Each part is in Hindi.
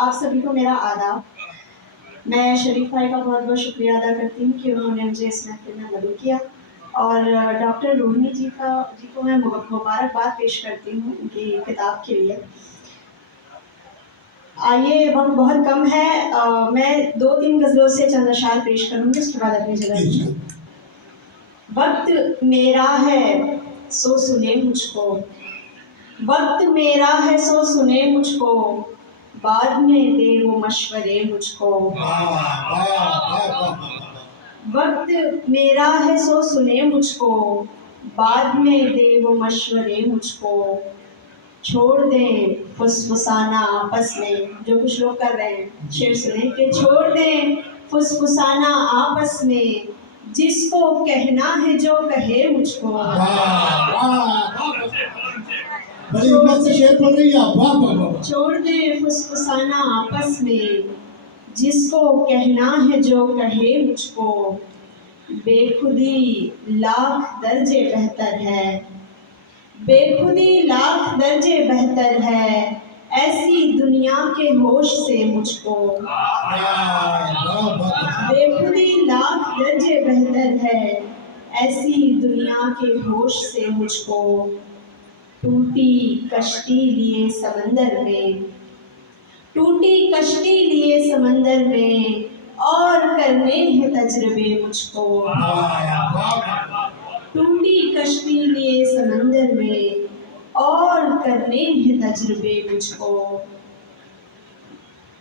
आप सभी को मेरा आदाब। मैं शरीफ भाई का बहुत बहुत शुक्रिया अदा करती हूँ कि उन्होंने मुझे इस महफिल में मदद किया और डॉक्टर रोहिणी जी को मैं मुबारकबाद पेश करती हूँ उनकी किताब के लिए। आइए, वक्त बहुत कम है, मैं 2-3 गज़लों से चंद अशार पेश करूँगी, उसके बाद अपनी जगह। वक्त मेरा है सो सुने मुझको, वक्त मेरा है सो सुने मुझको, बाद में दे वो मशवरे मुझको। वक्त मेरा है सो सुने मुझको, बाद में दे वो मशवरे मुझको। छोड़ दें फुसफुसाना आपस में, जो कुछ लोग कर रहे हैं शेर सुने के। छोड़ दें फुसफुसाना आपस में, जिसको कहना है जो कहे मुझको। छोड़ दे फुसफुसाना आपस में, जिसको कहना है जो कहे मुझको। बेखुदी लाख दर्जे बेहतर है, बेखुदी लाख दर्जे बेहतर है, ऐसी दुनिया के होश से मुझको। बेखुदी लाख दर्जे बेहतर है, ऐसी दुनिया के होश से मुझको। टूटी कश्ती लिए समंदर में, टूटी कश्ती लिए समंदर में, और करने हैं तजुर्बे मुझको। टूटी कश्ती लिए समंदर में, और करने हैं तजुर्बे मुझको।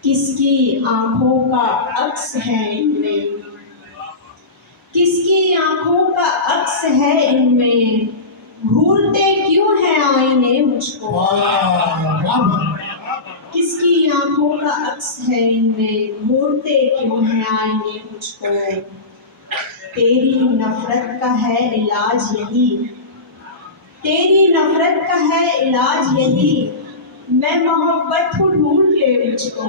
किसकी आंखों का अक्स है इनमें, किसकी आंखों का अक्स है इनमें, घूरते क्यों हैं आईने मुझको। किसकी आंखों का अक्स है इनमें, घूरते क्यों हैं आईने मुझको। तेरी नफरत का है इलाज यही, तेरी नफरत का है इलाज यही, मैं मोहब्बत को ढूंढ ले मुझको।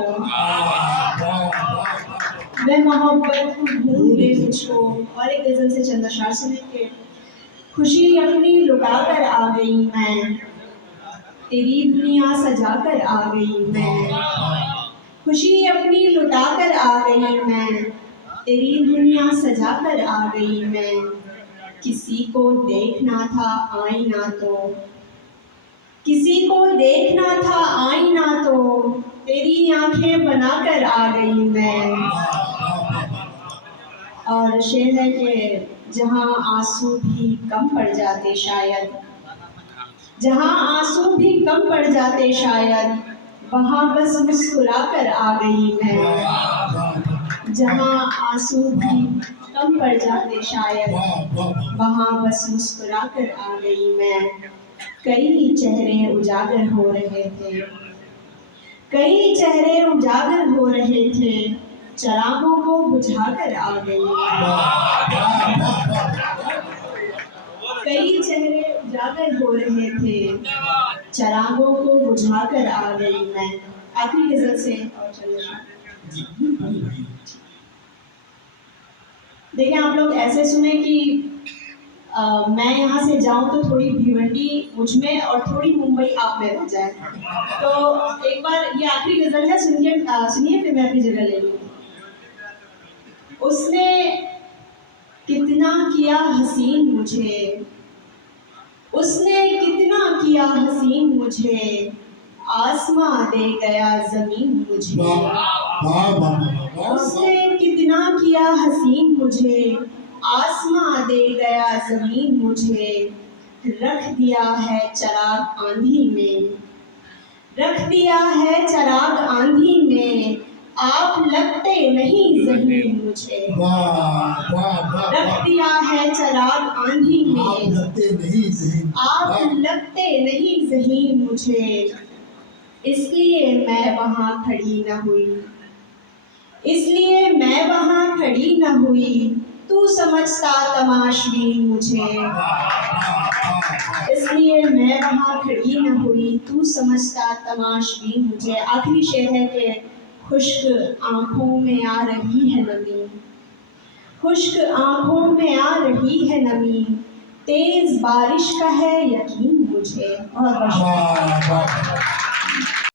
मैं मोहब्बत को ढूंढ ले मुझको। और एक गजल से चंद अशार सुनेंगे। खुशी अपनी लुटा कर आ गई मैं, तेरी दुनिया सजा कर आ गई मैं। खुशी अपनी लुटा कर आ गई मैं, तेरी दुनिया सजा कर आ गई मैं। किसी को देखना था आईना तो, किसी को देखना था आईना तो, तेरी आंखें बनाकर आ गई मैं। और शेर है कि जहाँ आंसू भी कम पड़ जाते शायद, जहाँ आंसू भी कम पड़ जाते शायद, वहाँ बस मुस्कुरा कर आ गई मैं। जहाँ आंसू भी कम पड़ जाते शायद, वहाँ बस मुस्कुरा कर आ गई मैं। कई चेहरे उजागर हो रहे थे, कई चेहरे उजागर हो रहे थे, चरागों को बुझाकर आ गई। कई चेहरे उजागर हो रहे थे, चरागों को बुझाकर आ गई मैं। आखिरी गजल से और देखिए, आप लोग ऐसे सुने कि मैं यहाँ से जाऊँ तो थोड़ी भिवंडी मुझ में और थोड़ी मुंबई आप में रह जाए। तो एक बार ये आखिरी गजल है, सुनिए फिर मैं अपनी जगह ले लूँ। उसने कितना किया हसीन मुझे, उसने कितना किया हसीन मुझे, आसमां दे गया जमीन मुझे। उसने कितना किया हसीन मुझे, आसमां दे गया जमीन मुझे। रख दिया है चराग आंधी में, रख दिया है चराग आंधी में, आप लगते नहीं ज़हीन मुझे। रख दिया है चराग आंधी में, आप लगते नहीं ज़हीन मुझे। इसलिए मैं वहाँ खड़ी न हुई, इसलिए मैं वहाँ खड़ी न हुई, तू समझता तमाशबीन मुझे। इसलिए मैं वहाँ खड़ी न हुई, तू समझता तमाशबीन मुझे। आखिरी शेर है कि खुश्क आँखों में आ रही है नमी, खुश्क आँखों में आ रही है नमी, तेज बारिश का है यकीन मुझे। बहुत